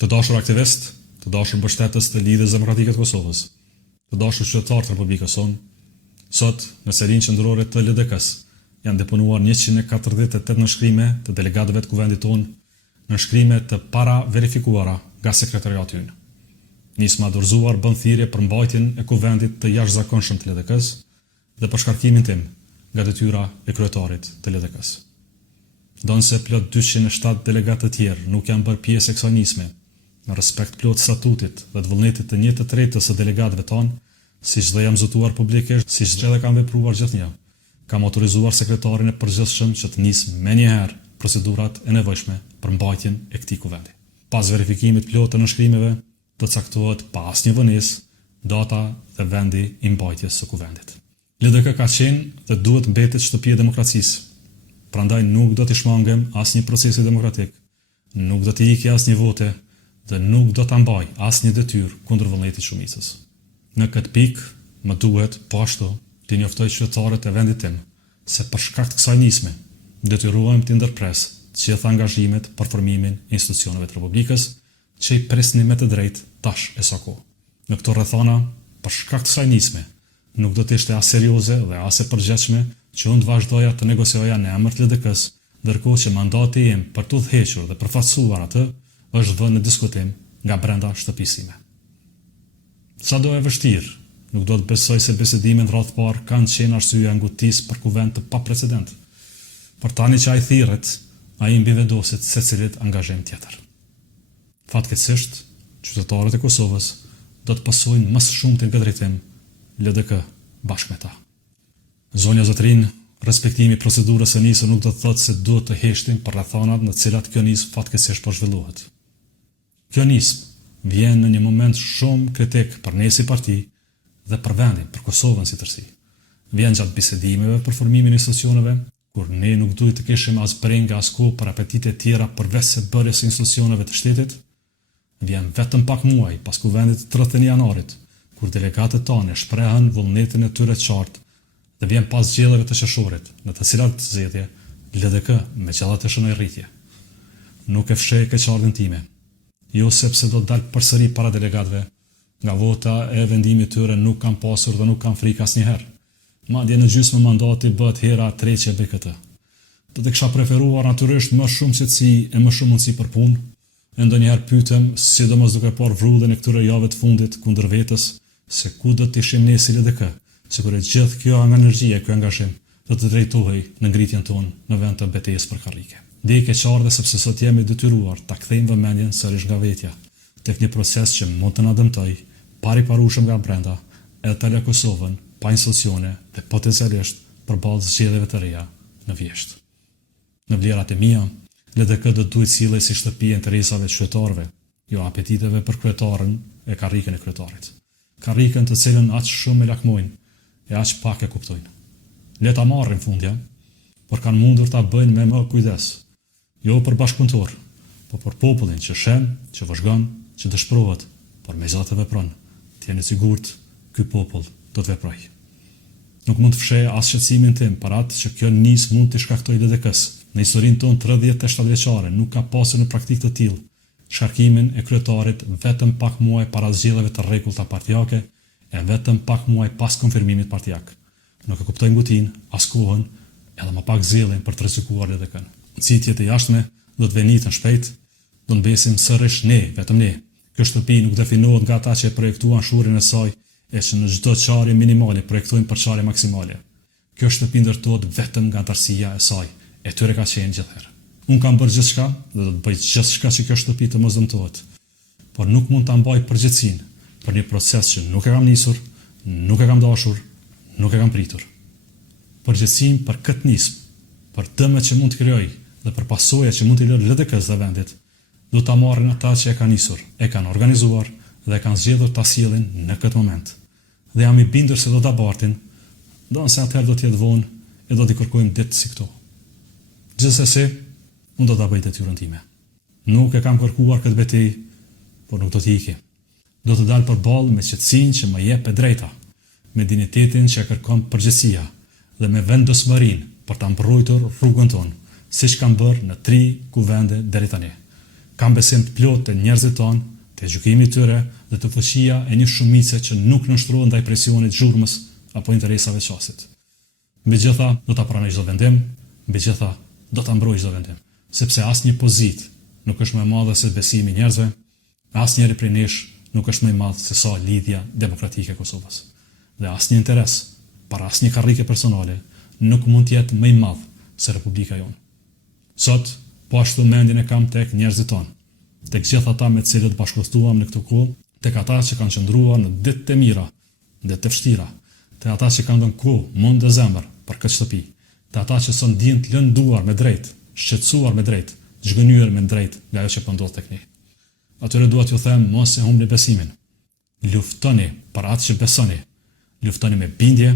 Të dashur aktivist, të dashur mbështetës të Lidhjes Demokratike të Kosovës, të dashur qytetar të Republikës sonë, sot në serinë qendrore të LDK-s janë deponuar 148 nënshkrime të delegatëve të kuvendit tonë, nënshkrime të para verifikuara nga sekretariati ynë. Nisma dorëzuar bën thirrje për mbajtjen e kuvendit të jashtëzakonshëm të LDK-s dhe për shkarkimin tim nga detyra e kryetarit të LDK-s. Ndonse plot 207 delegatë të tjerë nuk janë bërë pjesë e kësaj nisme, në respekt plot statutit dhe të vullnetit të 1/3 së delegatëve tonë, siç dhe jam zotuar publikisht, siç edhe kam vepruar gjithnjë, kam autorizuar sekretarin e përgjithshëm që të nisë menjëherë procedurat e nevojshme për mbajtjen e këtij kuvendi. Pas verifikimit plot të nënshkrimeve, të caktohet pa asnjë vonesë data dhe vendi i mbajtjes së kuvendit. LDK ka qenë dhe duhet mbetet shtëpi e demokracisë. Prandaj nuk do të shmangem asnjë procesi demokratik, nuk do të ikë asnjë vote dhe nuk do ta mbaj asnjë detyrë kundër vullnetit shumicës. Në këtë pikë, më duhet po ashtu të njoftoj qytetarët e vendit tim se për shkak të kësaj nisme detyrohem të ndërpres të gjitha angazhimet për formimin e institucioneve të Republikës që i presni me të drejtë tash e sa kohë. Në këto rrethana, për shkak të kësaj nisme, nuk do të ishte as serioze dhe as e përgjithshme që unë të vazhdoja të negocioja në emër të LDK-s, ndërkohë që mandati im për të udhëhequr dhe përfaqësuar atë është vënë në diskutim nga brenda shtëpisë time. Sado e vështirë, nuk do të besoj se besedimet rreth parë kanë qenë arsyeja e ngutisë për kuvend të paprecedent. Por tani që ai thirret, ai mbi vendoset secilit angazhim tjetër. Fatkeqësisht, qytetarët e Kosovës do të pasojnë më shumë të këtë drejtim LDK bashkë me ta. Zonja Zotrin, respektimi i procedurës së nisë nuk do të thotë se duhet të heshtim për rrethanat në të cilat kjo nisë fatkeqësisht po zhvillohet. Kjo nisë vjen në një moment shumë kritik për ne si parti dhe për vendin, për Kosovën si tërësi. Vjen gjatë bisedimeve për formimin e institucioneve, kur ne nuk duhet të kishim as brengë as kohë për apetite tjera përveç se bërjes së institucioneve të shtetit. Vjen vetëm pak muaj pas kuvendit të 30 janarit, kur delegatët tonë shprehën vullnetin e tyre të qartë, dhe vjen pas zgjedhjeve të qershorit, në të cilat zgjedhje LDK me gjalla të shënoi rritje. Nuk e fshej keqardhjen time, jo sepse do të dal përsëri para delegatëve, nga vota e vendimit të tyre nuk kam pasur dhe nuk kam frikë asnjëherë. Madje në gjysmë mandati bëhet hera 3 që bëj këtë. Do të kisha preferuar natyrisht më shumë qetësi e më shumë mundësi për punë. E ndonjëherë pyetem, sidomos duke parë vrudhën e këtyre javëve të fundit kundër vetës, se ku do të ishim ne si LDK, sigurisht gjithë kjo energji e ky angazhim do të drejtohej në ngritjen tonë në vend të betejës për karrike. Dhe i keqardhë sepse sot jemi detyruar ta kthejmë vëmendjen sërish nga vetja tek një proces që mund të na dëmtojë pariparueshëm nga brenda, edhe të lë Kosovën pa institucione dhe potencialisht përballë zgjedhjeve të reja në vjesht. Në vlerat e mia, LDK do duhet sillej si shtëpi e interesave të qytetarëve, jo apetiteve për kryetarin e karrikën e kryetarit. Karrikën të cilën aq shumë e lakmojnë e aq pak e kuptojnë. Le ta marrin fundja, por kanë mundur ta bëjnë me më kujdes, jo për bashkëpunëtor, por për popullin që shen, që vëzhgon, që dëshpërohet, por me zot të vepron. Të jeni sigurt, ky popull do të veprojë. Nuk mund të fshej as shqetësimin tim për atë që kjo nisë mund të shkaktojë LDK-s. Në historinë tonë 37 vjeçare nuk ka pasur në praktikë të tillë shkarkimin e kryetarit vetëm pak muaj para zgjedhjeve të rregullta partijake e vetëm pak muaj pas konfirmimit partijak. Nuk e kuptoj ngutin, as kohën, edhe më pak zellin për të rrezikuar LDK-n. Citjet e jashtme do të venitën shpejt, do të mbesim sërish ne, vetëm ne. Kjo shtëpi nuk definohet nga ata që e projektuan shurin e saj e që në çdo çarje minimale projektojnë për çarje maksimale. Kjo shtëpi ndërtohet vetëm nga antarësia e saj, e tyre ka qenë gjithherë. Unë kam bërë gjithçka dhe do të bëj gjithçka që kjo shtëpi të mos dëmtohet, por nuk mund ta mbaj përgjegjësinë për një proces që nuk e kam nisur, nuk e kam dashur, nuk e kam pritur. Përgjegjësinë për këtë nismë, për dëmet që mund të krijoj dhe për pasojat që mund të lërë LDK-s dhe vendit, do ta marrin ata që e kanë nisur, e kanë organizuar dhe e kanë zgjedhur ta sjellin në këtë moment. Dhe jam i bindur se do ta bartin, ndonse atëherë do të jetë vonë e do t'i kërkojmë ditë si këto. Gjithsesi, unë do ta bëj detyrën time. Nuk e kam kërkuar këtë betejë, por nuk do të iki. Do të dal përballë me qetësinë që më jep e drejta, me dinjitetin që e kërkon përgjegjësia dhe me vendosmërinë për ta mbrojtur rrugën tonë, siç kam bërë në 3 kuvende deri tani. kam besim të plot të njerëzit tonë, të gjykimit tyre dhe të fuqia e një shumice që nuk nënshtrohet ndaj presionit, zhurmës apo interesave të çastit. Mbi gjitha do ta pranoj çdo vendim, mbi gjitha do ta mbroj çdo vendim, sepse asnjë pozitë nuk është më e madhe se besimi i njerëzve, asnjëri prej nesh nuk është më i madh se sa lidhja demokratike e Kosovës. Dhe asnjë interes para asnjë karrike personale nuk mund të jetë më i madh se Republika jonë. Sot, po ashtu mendjen e kam tek njerëzit tonë, tek gjithë ata me të cilët bashkëstuam në këtë kohë, tek ata që kanë qëndruar në ditët e mira, dhe të vështira, tek ata që kanë dhënë kohë, mund dhe zemër për këtë shtëpi, tek ata që son ndjen të lënduar me drejt, shqetësuar me drejt, zhgënyer me drejt nga ajo që po ndodh tek ne. Atyre dua t'ju them mos e humbni besimin. Luftoni për atë që besoni. Luftoni me bindje,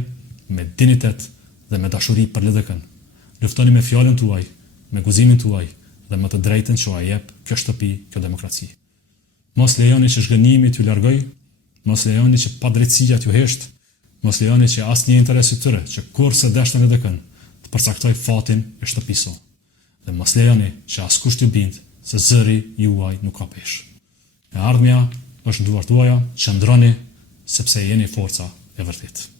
me dinitet dhe me dashuri për LDK-n. Luftoni me fjalën tuaj, me guximin tuaj dhe me të drejtën që a jep kjo shtëpi, kjo demokraci. Mos lejoni që zhgënjimi t'ju largoj, mos lejoni që padrejtësia t'ju hesht, mos lejoni që asnjë interes i tyre që kurse dashnë LDK-n të përcaktoj fatin e shtëpisë. Dhe mos lejoni që askush t'ju bind se zëri juaj nuk ka peshë. E ardhmja është në duart tuaja, qëndroni sepse jeni forca e vërtetë.